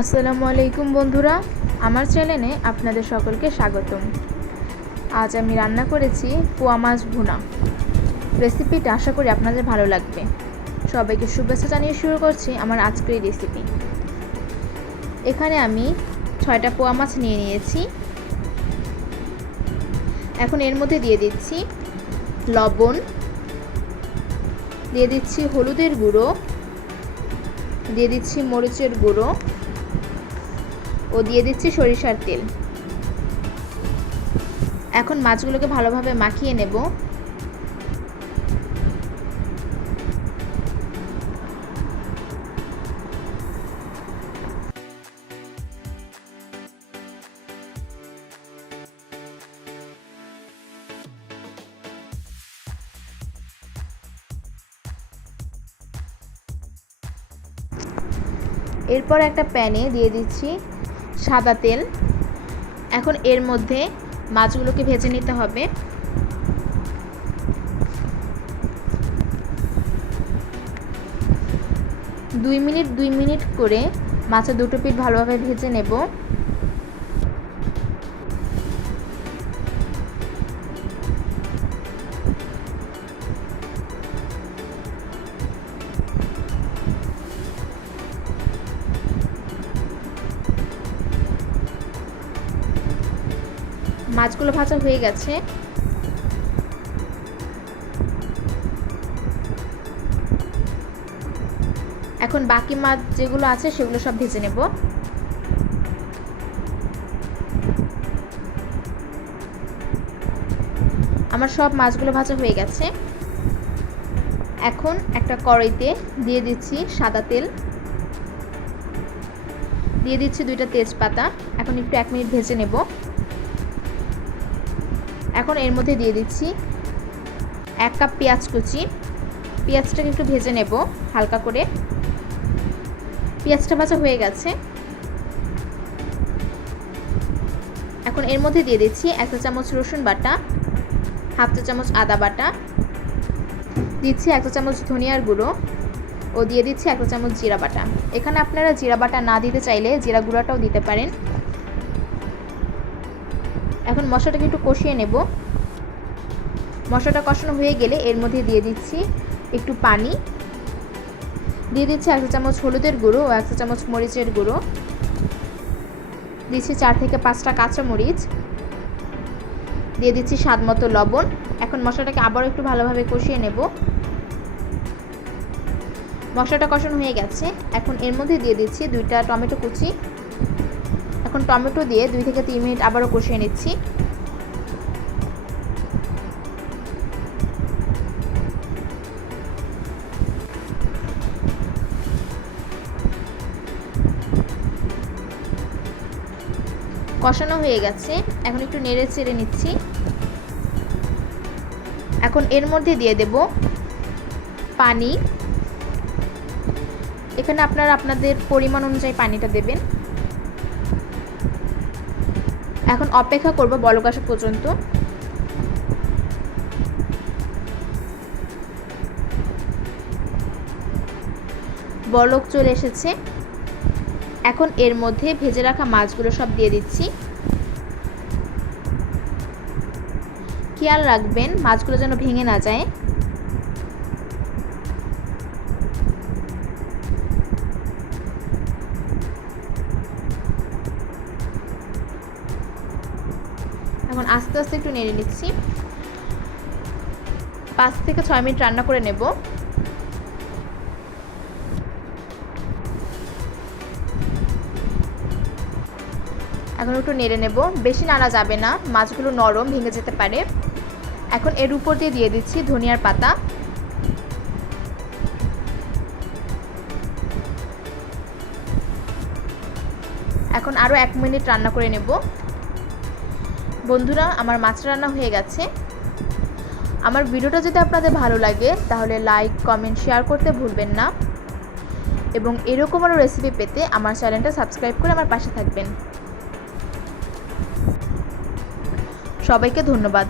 আসসালামু আলাইকুম বন্ধুরা, আমার চ্যানেলে আপনাদের সকলকে স্বাগতম। আজ আমি রান্না করেছি পোয়া মাছ ভুনা। রেসিপিটা আশা করি আপনাদের ভালো লাগবে। সবাইকে শুভেচ্ছা জানিয়ে শুরু করছি আমার আজকের রেসিপি। এখানে আমি 6টা পোয়া মাছ নিয়ে নিয়েছি। এখন এর মধ্যে দিয়ে দিচ্ছি লবণ, দিয়ে দিচ্ছি হলুদের গুঁড়ো, দিয়ে দিচ্ছি মরিচের গুঁড়ো ও দিয়ে দিচ্ছি সরিষার তেল। এখন মাছগুলোকে ভালোভাবে মাখিয়ে নেব। এরপর একটা প্যানে দিয়ে দিচ্ছি সাদা তেল। এখন এর মধ্যে মাছগুলোকে ভেজে নিতে হবে। দুই মিনিট করে মাছের দুটো পিঠ ভালোভাবে ভেজে নেব। মাছগুলো ভাজা হয়ে গেছে। এখন বাকি মাছ যেগুলো আছে সেগুলো সব ভেজে নেব। আমার সব মাছগুলো ভাজা হয়ে গেছে। এখন একটা কড়াইতে দিয়ে দিচ্ছি সাদা তেল, দিয়ে দিচ্ছি 2টা তেজপাতা। এখন একটু 1 মিনিট ভেজে নেব। এখন এর মধ্যে দিয়ে দিচ্ছি 1 কাপ পেঁয়াজ কুচি। পেঁয়াজটাকে একটু ভেজে নেব হালকা করে। পেঁয়াজটা ভাজা হয়ে গেছে। এখন এর মধ্যে দিয়ে দিচ্ছি 1 চা চামচ রসুন বাটা, 1/2 চা চামচ আদা বাটা, দিচ্ছি 1 চা চামচ ধনিয়ার গুঁড়ো ও দিয়ে দিচ্ছি 1 চা চামচ জিরা বাটা। এখানে আপনারা জিরা বাটা না দিতে চাইলে জিরা গুঁড়াটাও দিতে পারেন। এখন মশলাটাকে একটু কষিয়ে নেব। মশলাটা কষানো হয়ে গেলে এর মধ্যে দিয়ে দিচ্ছি একটু পানি, দিয়ে দিচ্ছি 1 চা চামচ হলুদের গুঁড়ো ও 1 চা চামচ মরিচের গুঁড়ো, দিচ্ছি 4 থেকে 5টা কাঁচা মরিচ, দিয়ে দিচ্ছি স্বাদ মতো লবণ। এখন মশলাটাকে আবারও একটু ভালোভাবে কষিয়ে নেব। মশলাটা কষানো হয়ে গেছে। এখন এর মধ্যে দিয়ে দিচ্ছি 2টা টমেটো কুচি। এখন টমেটো দিয়ে 2 থেকে 3 মিনিট আবারও কষিয়ে নিচ্ছি। কষানো হয়ে গেছে। এখন একটু নেড়ে চেড়ে নিচ্ছি। এখন এর মধ্যে দিয়ে দেব পানি। এখানে আপনারা আপনাদের পরিমাণ অনুযায়ী পানিটা দেবেন। এখন অপেক্ষা করব বলক আসা পর্যন্ত। বলক চলে এসেছে। এখন এর মধ্যে ভেজে রাখা মাছগুলো সব দিয়ে দিচ্ছি। খেয়াল রাখবেন মাছগুলো যেন ভেঙে না যায়। এখন আস্তে আস্তে একটু নেড়ে নিচ্ছি। 5 থেকে 6 মিনিট রান্না করে নেব। এখন একটু নেড়ে নেব, বেশি নাড়া যাবে না, মাছগুলো নরম ভেঙে যেতে পারে। এখন এর উপর দিয়ে দিচ্ছি ধনিয়ার পাতা। এখন আরও 1 মিনিট রান্না করে নেব। বন্ধুরা, আমার মাছ রান্না হয়ে গেছে। আমার ভিডিওটা যদি আপনাদের ভালো লাগে তাহলে লাইক, কমেন্ট, শেয়ার করতে ভুলবেন না এবং এরকম আরও রেসিপি পেতে আমার চ্যানেলটা সাবস্ক্রাইব করে আমার পাশে থাকবেন। সবাইকে ধন্যবাদ।